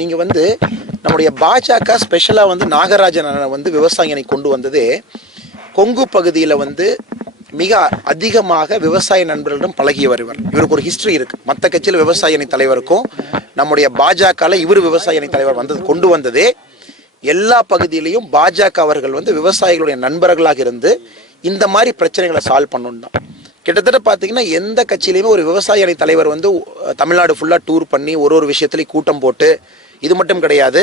நீங்கள் வந்து நம்முடைய பாஜக ஸ்பெஷலாக வந்து நாகராஜனை வந்து விவசாயினை கொண்டு வந்ததே கொங்கு பகுதியில் வந்து மிக அதிகமாக விவசாய நண்பர்களிடம் பழகிய வருவர். இவருக்கு ஒரு ஹிஸ்டரி இருக்கு. மற்ற கட்சியில் விவசாய அணி தலைவருக்கும் நம்முடைய பாஜகவில் இவர் விவசாய அணி தலைவர் வந்தது கொண்டு வந்ததே எல்லா பகுதியிலையும் பாஜக அவர்கள் வந்து விவசாயிகளுடைய நண்பர்களாக இருந்து இந்த மாதிரி பிரச்சனைகளை சால்வ் பண்ணணும் தான். கிட்டத்தட்ட பார்த்தீங்கன்னா எந்த கட்சியிலையுமே ஒரு விவசாய அணி தலைவர் வந்து தமிழ்நாடு ஃபுல்லாக டூர் பண்ணி ஒரு விஷயத்துலையும் கூட்டம் போட்டு இது மட்டும் கிடையாது.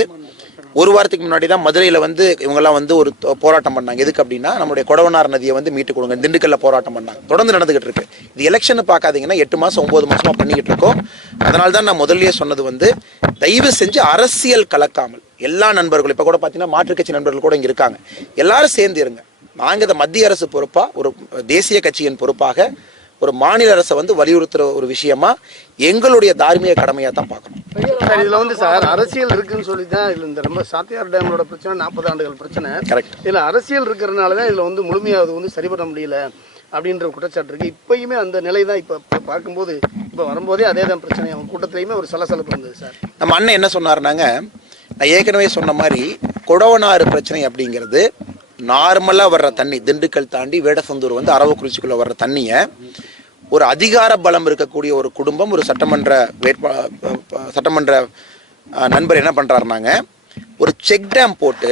ஒரு வாரத்துக்கு முன்னாடி தான் மதுரையில் வந்து இவங்கெல்லாம் வந்து ஒரு போராட்டம் பண்ணாங்க. எதுக்கு அப்படின்னா நம்மளுடைய கொடவனார் நதியை வந்து மீட்டு கொடுங்க, திண்டுக்கல்ல போராட்டம் பண்ணாங்க. தொடர்ந்து நடந்துகிட்டு இருக்கு. இது எலெக்ஷன் பார்க்காதீங்கன்னா 8 மாதம் 9 மாதமா பண்ணிக்கிட்டு இருக்கோம். அதனால தான் நான் முதல்லயே சொன்னது வந்து தயவு செஞ்சு அரசியல் கலக்காமல் எல்லா நண்பர்களும் இப்போ கூட பார்த்தீங்கன்னா மாற்றுக் கட்சி நண்பர்கள் கூட இங்கே இருக்காங்க. எல்லாரும் சேர்ந்து இருங்க. நாங்கள் இந்த மத்திய அரசு பொறுப்பாக ஒரு தேசிய கட்சியின் பொறுப்பாக ஒரு மாநில அரசை வந்து வலியுறுத்துற ஒரு விஷயமா எங்களுடைய தார்மீக கடமையாக தான் பார்க்கணும். இதில் வந்து சார் அரசியல் இருக்குன்னு சொல்லி தான் இதில் இந்த ரொம்ப சாத்தியார் டேமோட பிரச்சனை 40 ஆண்டுகள் பிரச்சனை. கரெக்ட். இதில் அரசியல் இருக்கிறதுனால தான் இதில் வந்து முழுமையாக வந்து சரி பண்ண முடியல அப்படின்ற குற்றச்சாட்டு இருக்குது. இப்பயுமே அந்த நிலை தான் இப்போ பார்க்கும்போது இப்போ வரும்போதே அதே தான் பிரச்சனை. அவங்க கூட்டத்திலையுமே ஒரு சலசலப்பு இருந்தது சார். நம்ம அண்ணன் என்ன சொன்னாருனாங்க, நான் ஏற்கனவே சொன்ன மாதிரி கொடவனாறு பிரச்சனை அப்படிங்கிறது நார்மலாக வர்ற தண்ணி திண்டுக்கல் தாண்டி வேடசந்தூர் வந்து அரவக்குறிச்சிக்குள்ளே வர்ற தண்ணியை ஒரு அதிகார பலம் இருக்கக்கூடிய ஒரு குடும்பம் ஒரு சட்டமன்ற நண்பர் என்ன பண்ணுறாருனாங்க, ஒரு செக் டேம் போட்டு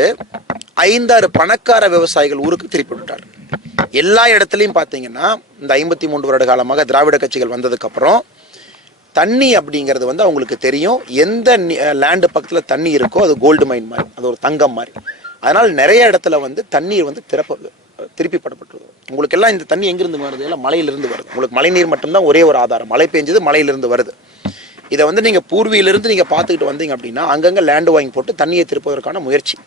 5-6 பணக்கார விவசாயிகள் ஊருக்கு திருப்பி விட்டார். எல்லா இடத்துலையும் பார்த்தீங்கன்னா இந்த 53 வருட காலமாக திராவிட கட்சிகள் வந்ததுக்கப்புறம் தண்ணி அப்படிங்கிறது வந்து அவங்களுக்கு தெரியும். எந்த லேண்டு பக்கத்தில் தண்ணி இருக்கோ அது கோல்டு மைன் மாதிரி, அது ஒரு தங்கம் மாதிரி. அதனால் நிறைய இடத்துல வந்து தண்ணீர் வந்து திருப்பி படப்பட்டுருது. உங்களுக்கு எல்லாம் இந்த தண்ணி எங்கிருந்து வருது? எல்லாம் மலையிலிருந்து வருது. உங்களுக்கு மழை நீர் மட்டும்தான் ஒரே ஒரு ஆதாரம். மழை பெஞ்சது மலையிலிருந்து வருது. இதை வந்து நீங்கள் பூர்வீகிலிருந்து நீங்கள் பார்த்துக்கிட்டு வந்தீங்க அப்படின்னா அங்கங்கே லேண்டு வாங்கி போட்டு தண்ணியை திருப்பதற்கான முயற்சி.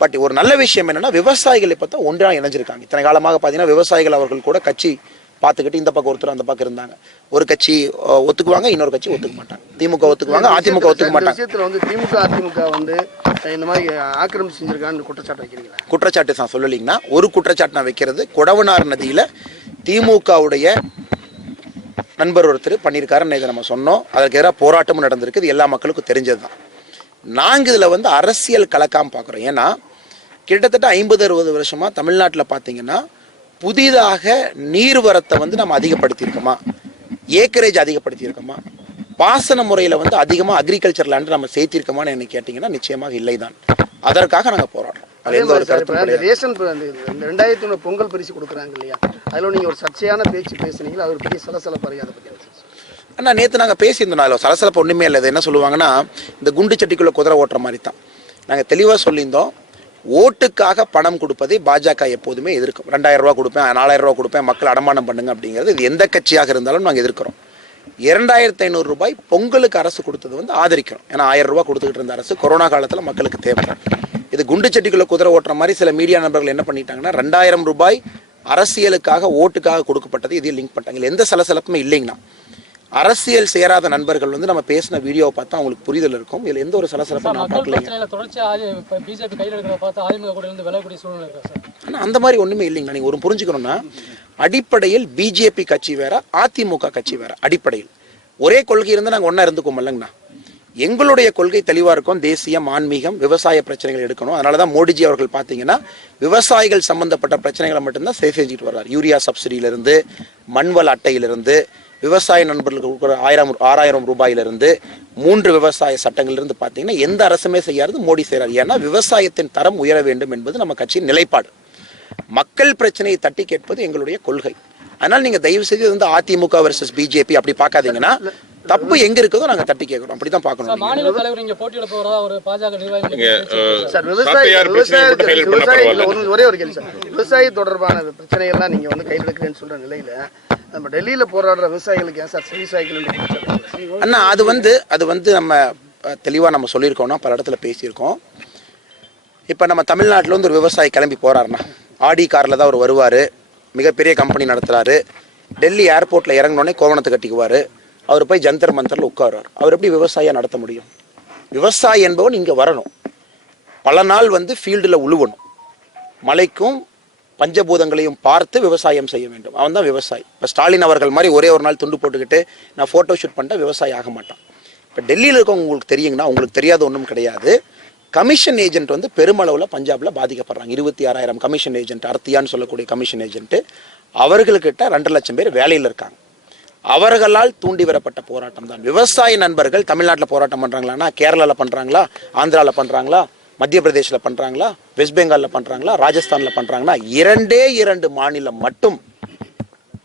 பட் ஒரு நல்ல விஷயம் என்னென்னா விவசாயிகள் இப்போ தான் ஒன்றாக இணைஞ்சிருக்காங்க. இத்தனை காலமாக பார்த்தீங்கன்னா விவசாயிகள் அவர்கள் கூட கட்சி பார்த்துக்கிட்டு இந்த பக்கம் ஒருத்தர் அந்த பக்கம் இருந்தாங்க. ஒரு கட்சி ஒத்துக்குவாங்க, இன்னொரு கட்சி ஒத்துக்க மாட்டாங்க. திமுக ஒத்துக்குவாங்க, அதிமுக ஒத்துக்க மாட்டாங்க. விஷயத்தில் வந்து திமுக அதிமுக வந்து இந்த மாதிரி ஆக்கிரமிப்பு செஞ்சிருக்கான்னு குற்றச்சாட்டு வைக்கிறீங்களா? குற்றச்சாட்டு நான் சொல்லலைங்கன்னா ஒரு குற்றச்சாட்டு நான் வைக்கிறது, கொடவனார் நதியில் திமுகவுடைய நண்பர் ஒருத்தர் பண்ணியிருக்காருன்னு இதை நம்ம சொன்னோம். அதற்கு எதிராக போராட்டமும் நடந்திருக்கு. இது எல்லா மக்களுக்கும் தெரிஞ்சது தான். நாங்கள் இதில் வந்து அரசியல் கலக்காமல் பார்க்குறோம். ஏன்னா கிட்டத்தட்ட 50-60 வருஷமாக தமிழ்நாட்டில் பார்த்தீங்கன்னா புதிதாக நீர்வரத்தை வந்து நம்ம அதிகப்படுத்தியிருக்கோமா, ஏக்கரேஜ் அதிகப்படுத்தியிருக்கோமா, பாசன முறையில் வந்து அதிகமாக அக்ரிகல்ச்சர் லேண்ட் நம்ம சேர்த்திருக்கோமான்னு என்ன கேட்டிங்கன்னா நிச்சயமாக இல்லை தான். அதற்காக நாங்கள் போராடுறோம். ரேஷன் 2001 பொங்கல் பரிசு கொடுக்குறாங்க இல்லையா, அதில் நீங்கள் ஒரு சர்ச்சையான பேச்சு பேசுனீங்களா? அது ஒரு பெரிய சலசலப்பு. அதை பற்றி அண்ணா நேற்று நாங்கள் பேசியிருந்தோம். அதில் சலசலப்பு ஒன்றுமே இல்லை. என்ன சொல்லுவாங்கன்னா இந்த குண்டு சட்டிக்குள்ளே குதிரை ஓட்டுற மாதிரி தான். நாங்கள் தெளிவாக சொல்லியிருந்தோம், ஓட்டுக்காக பணம் கொடுப்பதை பாஜக எப்போதுமே எதிர்க்கும். 2000 ரூபா கொடுப்பேன், 4000 ரூபா கொடுப்பேன், மக்கள் அடமானம் பண்ணுங்க அப்படிங்கிறது இது எந்த கட்சியாக இருந்தாலும் நாங்கள் எதிர்க்கிறோம். 2500 ரூபாய் பொங்கலுக்கு அரசு கொடுத்தது வந்து ஆதரிக்கிறோம். ஏன்னா 1000 ரூபா கொடுத்துக்கிட்டு இருந்த அரசு கொரோனா காலத்தில் மக்களுக்கு தேவை. இது குண்டு சட்டிக்குள்ள குதிரை ஓட்டுற மாதிரி சில மீடியா நண்பர்கள் என்ன பண்ணிட்டாங்கன்னா 2000 ரூபாய் அரசியலுக்காக ஓட்டுக்காக கொடுக்கப்பட்டது இதையும் லிங்க் பண்ணிட்டாங்க. எந்த சலசலப்புமே இல்லைங்கண்ணா. அரசியல் சேராத நண்பர்கள் வந்து நம்ம பேசின வீடியோவை பார்த்தா அவங்களுக்கு புரிதல் இருக்கும். இதில் எந்த ஒரு சலசலப்பும் நான் பார்க்கலைங்க. ஆனால் அந்த மாதிரி ஒன்றுமே இல்லைங்கண்ணா. நீங்கள் ஒரு புரிஞ்சுக்கணும்னா அடிப்படையில் பிஜேபி கட்சி வேற, அதிமுக கட்சி வேற. அடிப்படையில் ஒரே கொள்கை இருந்தால் நாங்கள் ஒன்றா இருந்துக்கோம் இல்லைங்கண்ணா. எங்களுடைய கொள்கை தெளிவாக இருக்கும். தேசியம், ஆன்மீகம், விவசாய பிரச்சனைகள் எடுக்கணும். அதனால தான் மோடிஜி அவர்கள் பார்த்தீங்கன்னா விவசாயிகள் சம்பந்தப்பட்ட பிரச்சனைகளை மட்டும்தான் சரி செஞ்சுட்டு வர்றார். யூரியா சப்சிடியிலிருந்து, மண்வள அட்டையிலிருந்து, விவசாய நண்பர்களுக்கு கொடுக்குற 6000 ரூபாயிலிருந்து, 3 விவசாய சட்டங்களிலிருந்து பார்த்தீங்கன்னா எந்த அரசுமே செய்யாது, மோடி செய்கிறார். ஏன்னா விவசாயத்தின் தரம் உயர வேண்டும் என்பது நம்ம கட்சியின் நிலைப்பாடு. மக்கள் பிரச்சனையை தட்டி கேட்பது எங்களுடைய கொள்கை. அதனால் நீங்கள் தயவு செய்து வந்து அதிமுக வர்சஸ் பிஜேபி அப்படி பார்க்காதீங்கன்னா தப்பு எங்க இருக்குதோ நாங்க தட்டி கேட்கறோம். அப்படிதான் பார்க்கணும். மாநில தலைவர் இங்க போட்டியிட போறதா ஒரு பாஜக நிர்வாகி சார், ஒரே ஒரு கேள்வி சார். விவசாய தொடர்பான பிரச்சனைகள்லாம் நீங்க வந்து கையில் எடுக்கிறேன்னு சொல்ற நிலையில நம்ம டெல்லியில போராடுற விவசாயிகளுக்கு ஏன் சார் விவசாயிகள் அண்ணா அது வந்து நம்ம தெளிவா நம்ம சொல்லியிருக்கோம்னா பல இடத்துல பேசியிருக்கோம். இப்போ நம்ம தமிழ்நாட்டில் வந்து ஒரு விவசாயி கிளம்பி போறாருன்னா ஆடி காரில் தான் அவர் வருவார். மிகப்பெரிய கம்பெனி நடத்துகிறாரு. டெல்லி ஏர்போர்ட்டில் இறங்கினோடனே கோவணத்தை கட்டிக்குவார். அவர் போய் ஜந்தர் மந்தரில் உட்காருவார். அவர் எப்படி விவசாயம் நடத்த முடியும்? விவசாயி என்பவன் இங்கே வரணும், பல நாள் வந்து ஃபீல்டில் உழுவணும், மலைக்கும் பஞ்சபூதங்களையும் பார்த்து விவசாயம் செய்ய வேண்டும். அவன் தான் விவசாயி. இப்போ ஸ்டாலின் அவர்கள் மாதிரி ஒரே ஒரு நாள் துண்டு போட்டுக்கிட்டு நான் ஃபோட்டோ ஷூட் பண்ணிட்டா விவசாயி ஆக மாட்டான். இப்போ டெல்லியில் இருக்கவங்க உங்களுக்கு தெரியுங்கன்னா, உங்களுக்கு தெரியாத ஒன்றும் கிடையாது. கமிஷன் ஏஜென்ட் வந்து பெருமளவில் பஞ்சாபில் பாதிக்கப்படுறாங்க. 26,000 கமிஷன் ஏஜென்ட், அர்த்தியான்னு சொல்லக்கூடிய கமிஷன் ஏஜென்ட்டு, அவர்கள்கிட்ட 2 லட்சம் பேர் வேலையில் இருக்காங்க. அவர்களால் தூண்டி வரப்பட்ட போராட்டம் தான். விவசாய நண்பர்கள் தமிழ்நாட்டில் போராட்டம் பண்ணுறாங்களான்னா, கேரளாவில் பண்ணுறாங்களா, ஆந்திராவில் பண்ணுறாங்களா, மத்திய பிரதேசில் பண்ணுறாங்களா, வெஸ்ட் பெங்காலில் பண்ணுறாங்களா, ராஜஸ்தானில் பண்ணுறாங்கன்னா, 2 மாநிலம் மட்டும்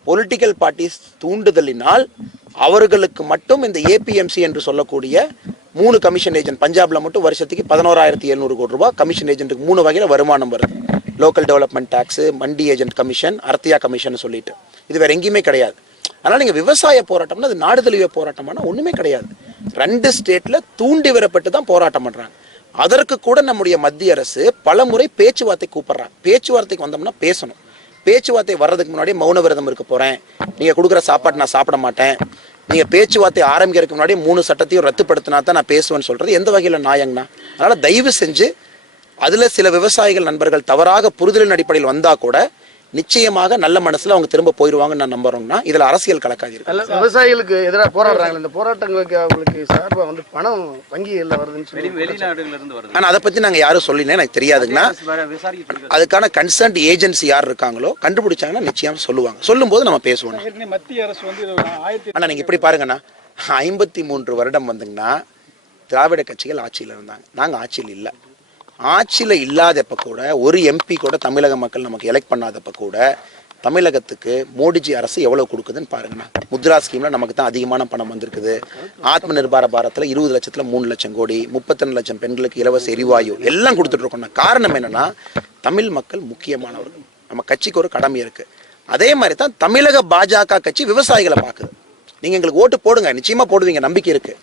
பொலிட்டிக்கல் பார்ட்டிஸ் தூண்டுதலினால் அவர்களுக்கு மட்டும் இந்த ஏபிஎம்சி என்று சொல்லக்கூடிய 3 கமிஷன் ஏஜென்ட், பஞ்சாபில் மட்டும் வருஷத்துக்கு 11,700 கோடி ரூபாய் கமிஷன் ஏஜென்ட்டுக்கு 3 வகையில் வருமானம் வருது. லோக்கல் டெவலப்மெண்ட் டேக்ஸு, மண்டி ஏஜென்ட் கமிஷன், அர்த்தியா கமிஷன் சொல்லிட்டு. இது வேற எங்கேயுமே கிடையாது. அதனால் நீங்கள் விவசாய போராட்டம்னா அது நாடு தழுவிய போராட்டம்னா ஒன்றுமே கிடையாது. 2 ஸ்டேட்டில் தூண்டி வரப்பட்டு தான் போராட்டம் பண்ணுறாங்க. அதற்கு கூட நம்முடைய மத்திய அரசு பல முறை பேச்சுவார்த்தை கூப்பிட்றாங்க. பேச்சுவார்த்தைக்கு வந்தோம்னா பேசணும். பேச்சுவார்த்தை வர்றதுக்கு முன்னாடி மௌன விரதம் இருக்க போகிறேன், நீங்கள் கொடுக்குற சாப்பாடு நான் சாப்பிட மாட்டேன், நீங்கள் பேச்சுவார்த்தை ஆரம்பிக்கிறதுக்கு முன்னாடி 3 சட்டத்தையும் ரத்துப்படுத்தினா தான் நான் பேசுவேன்னு சொல்கிறது எந்த வகையில் நியாயங்கண்ணா? அதனால் தயவு செஞ்சு அதில் சில விவசாயிகள் நண்பர்கள் தவறாக புரிதலின் அடிப்படையில் வந்தால் கூட நிச்சயமாக நல்ல மனசில் அவங்க திரும்ப போயிடுவாங்கன்னு நான் நம்புறோம்னா இதில் அரசியல் கலக்காது. விவசாயிகளுக்கு எதிராக போராடுறாங்க. இந்த போராட்டங்களுக்கு அவங்களுக்கு சார்பாக வந்து பணம் வங்கிகளில் வருதுன்னு சொல்லி வெளிநாடுகள்ல இருந்து வருது. ஆனால் அதை பற்றி நாங்கள் யாரும் சொல்லினே எனக்கு தெரியாதுங்கண்ணா. அதுக்கான கன்சர்ன்ட் ஏஜென்சி யார் இருக்காங்களோ கண்டுபிடிச்சாங்கன்னா நிச்சயம் சொல்லுவாங்க. சொல்லும்போது நம்ம பேசுவோம். மத்திய அரசு வந்து ஆனால் நீங்கள் இப்படி பாருங்கண்ணா, 53 வருடம் வந்துங்கன்னா திராவிட கட்சிகள் ஆட்சியில் இருந்தாங்க, நாங்கள் ஆட்சியில் இல்லை. ஆட்சியில் இல்லாதப்ப கூட ஒரு எம்பி கூட தமிழக மக்கள் நமக்கு எலெக்ட் பண்ணாதப்ப கூட தமிழகத்துக்கு மோடிஜி அரசு எவ்வளோ கொடுக்குதுன்னு பாருங்கண்ணா. முத்ரா ஸ்கீமில் நமக்கு தான் அதிகமான பணம் வந்திருக்குது. ஆத்ம நிர்பார பாரத்தில் 20 லட்சத்தில் 3 லட்சம் கோடி, 32 லட்சம் பெண்களுக்கு இலவச எரிவாயு எல்லாம் கொடுத்துட்டு இருக்கோம்னா காரணம் என்னன்னா, தமிழ் மக்கள் முக்கியமானவர்கள், நம்ம கட்சிக்கு ஒரு கடமை இருக்குது. அதே மாதிரி தான் தமிழக பாஜக கட்சி விவசாயிகளை பார்க்குது. நீங்கள் எங்களுக்கு ஓட்டு போடுங்க, நிச்சயமாக போடுவீங்க, நம்பிக்கை இருக்குது.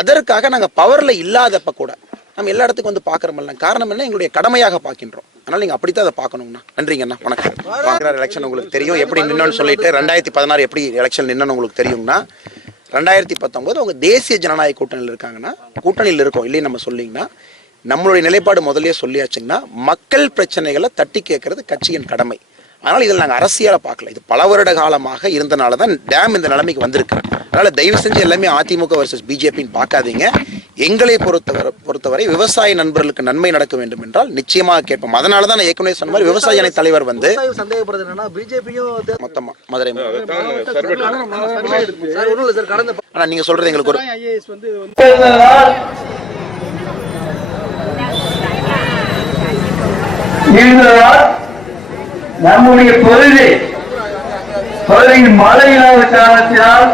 அதற்காக நாங்கள் பவரில் இல்லாதப்ப கூட நம்ம எல்லா இடத்துக்கும் வந்து பார்க்குறோம்ல. காரணம் என்ன, எங்களுடைய கடமையாக பார்க்கின்றோம். அதனால் நீங்கள் அப்படித்தான் அதை பார்க்கணுங்கண்ணா. நன்றிங்கண்ணா, வணக்கம். எலெக்ஷன் உங்களுக்கு தெரியும் எப்படி நின்னோன்னு சொல்லிட்டு 2016 எப்படி எலெக்ஷன் நின்னோன்னு உங்களுக்கு தெரியுங்கண்ணா. 2019 அவங்க தேசிய ஜனநாயக கூட்டணியில் இருக்காங்கன்னா, கூட்டணியில் இருக்கோம் இல்லைன்னு நம்ம சொல்லிங்கன்னா, நம்மளுடைய நிலைப்பாடு முதலே சொல்லியாச்சுங்கன்னா, மக்கள் பிரச்சனைகளை தட்டி கேட்கறது கட்சியின் கடமை. அதனால் இதில் நாங்கள் அரசியலை பார்க்கல. இது பல வருட காலமாக இருந்தனால தான் டேம் இந்த நிலைமைக்கு வந்திருக்கு. அதனால் தயவு செஞ்சு எல்லாமே அதிமுக வர்சஸ் பிஜேபின்னு பார்க்காதீங்க. எங்களை பொறுத்தவரை விவசாய நண்பர்களுக்கு நன்மை நடக்க வேண்டும் என்றால் நிச்சயமாக கேட்போம். அதனால தான் நான் ஏற்கனவே சொன்ன மாதிரி விவசாய அணி தலைவர் வந்து சந்தேகப்படுறது என்னன்னா, பிஜேபியும் மொத்தமாக மதுரை கடந்த ஆனால் நீங்கள் சொல்கிறது எங்களுக்கு ஒரு நம்முடைய பகுதியின் மழையில்லாத காரணத்தினால்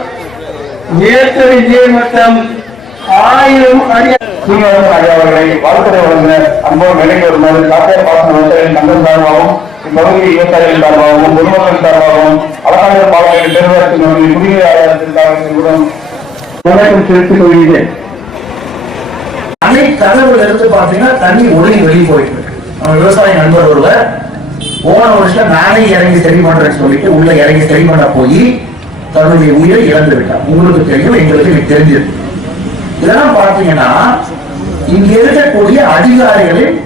நிலத்தடி நீர் மட்டம் 1000 அடி. அவர்களை வாழ்த்துறை வழங்க அன்போடு நிலைக்கு வருமாறு காப்பீடு பாசன விவசாயிகள் சங்கம் சார்பாகவும், இப்பகுதி விவசாயிகள் சார்பாகவும், பொதுமக்கள் சார்பாகவும், அலங்காநல்லூர் பாளையம் பேரூராட்சி குடிநீர் ஆதாரத்திற்காக வணக்கம் செலுத்திக் கொள்கிறேன். அணை கதவுல இருந்து பாத்தீங்கன்னா தண்ணி ஒழுங்கி வெளியே போயிட்டு இருக்கு. நம்ம விவசாய நண்பர் ஒருவர் போன வருஷம் நானே இறங்கி சரி பண்றேன்னு சொல்லிட்டு உள்ள இறங்கி சரி பண்ண போய் தன்னுடைய உயிரை இழந்து விட்டார். உங்களுக்கு தெரியும், எங்களுக்கு தெரிஞ்சது. இதெல்லாம் பாத்தீங்கன்னா இங்க இருக்கக்கூடிய அதிகாரிகளின்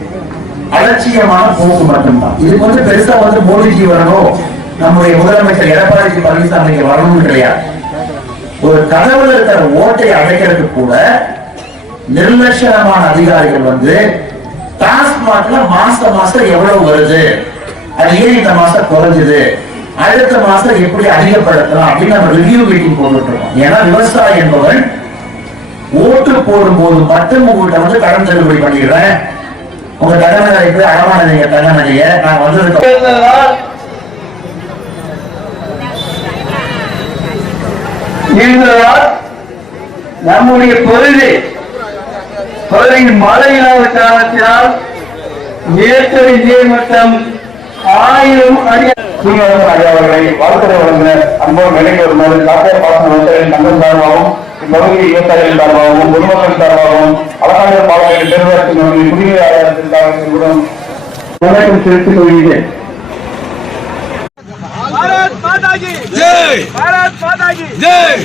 அலட்சியமான போக்கு மட்டும்தான். இதுக்கு வந்து பெருசா வந்து மோடிஜி வரணும், நம்முடைய முதலமைச்சர் எடப்பாடி பழனிசாமி வரணும்னு கிடையாது. ஒரு கதவுல இருக்கிற ஓட்டை அடைக்கிறதுக்கு கூட நிர்லட்சணமான அதிகாரிகள் வந்து டிரான்ஸ்மார்ட்ல மாசம் எவ்வளவு வருது, அது ஏன் இந்த மாசம் குறைஞ்சது, அடுத்த மாசம் எப்படி அதிகப்படுத்தலாம் அப்படின்னு நம்ம ரிவ்யூ மீட்டிங் போட்டுட்டு இருக்கோம். ஏன்னா விவசாயி என்பவன் ஓட்டு போடும் போது மட்டும் உங்கள்கிட்ட வந்து கடன் தள்ளுபடி பண்ணிடுறேன், உங்க கடன் நகைக்கு அடமான நீங்க கடன் நகைய நான் வந்ததுக்கு நம்முடைய பகுதியின் மழையில்லாத காரணத்தினால் நிலத்தடி நீர் மட்டம் 1000 அடி. அவர்களை வாழ்த்துறை வழங்க அன்போடு நிலைக்கு வருமாறு காப்பீடு பாசன விவசாயிகள் சங்கம் சார்பாகவும், இப்பகுதி விவசாயிகள் சார்பாகவும், பொதுமக்கள் சார்பாகவும், அலங்காநல்லூர் பாளையம் பேரூராட்சி குடிநீர் ஆதாரத்திற்காக வணக்கம் செலுத்திக் கொள்கிறேன்.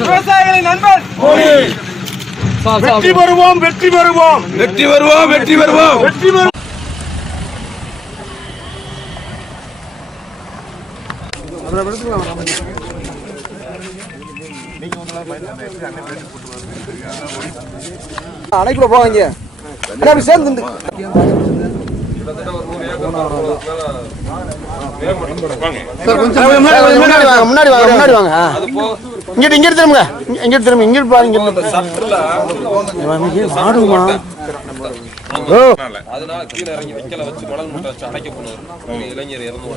விவசாயிகளின் நண்பர் வெற்றி பெறுவோம், வெற்றி பெறுவோம், வெற்றி பெறுவோம், வெற்றி பெறுவோம், வெற்றி பெறுவோம். அணைக்குள்ள போவாங்க அப்படி சேர்ந்து முன்னாடி வாங்க இங்கிட்டு திரும்புங்க இங்கிட்டு திரும்ப இங்கிட்டு பாருங்க அதனால கீழே இறங்கி வைக்கல வச்சு மணல் மூட்டை வச்சு அடைக்க போனாரு இளைஞர் இறந்து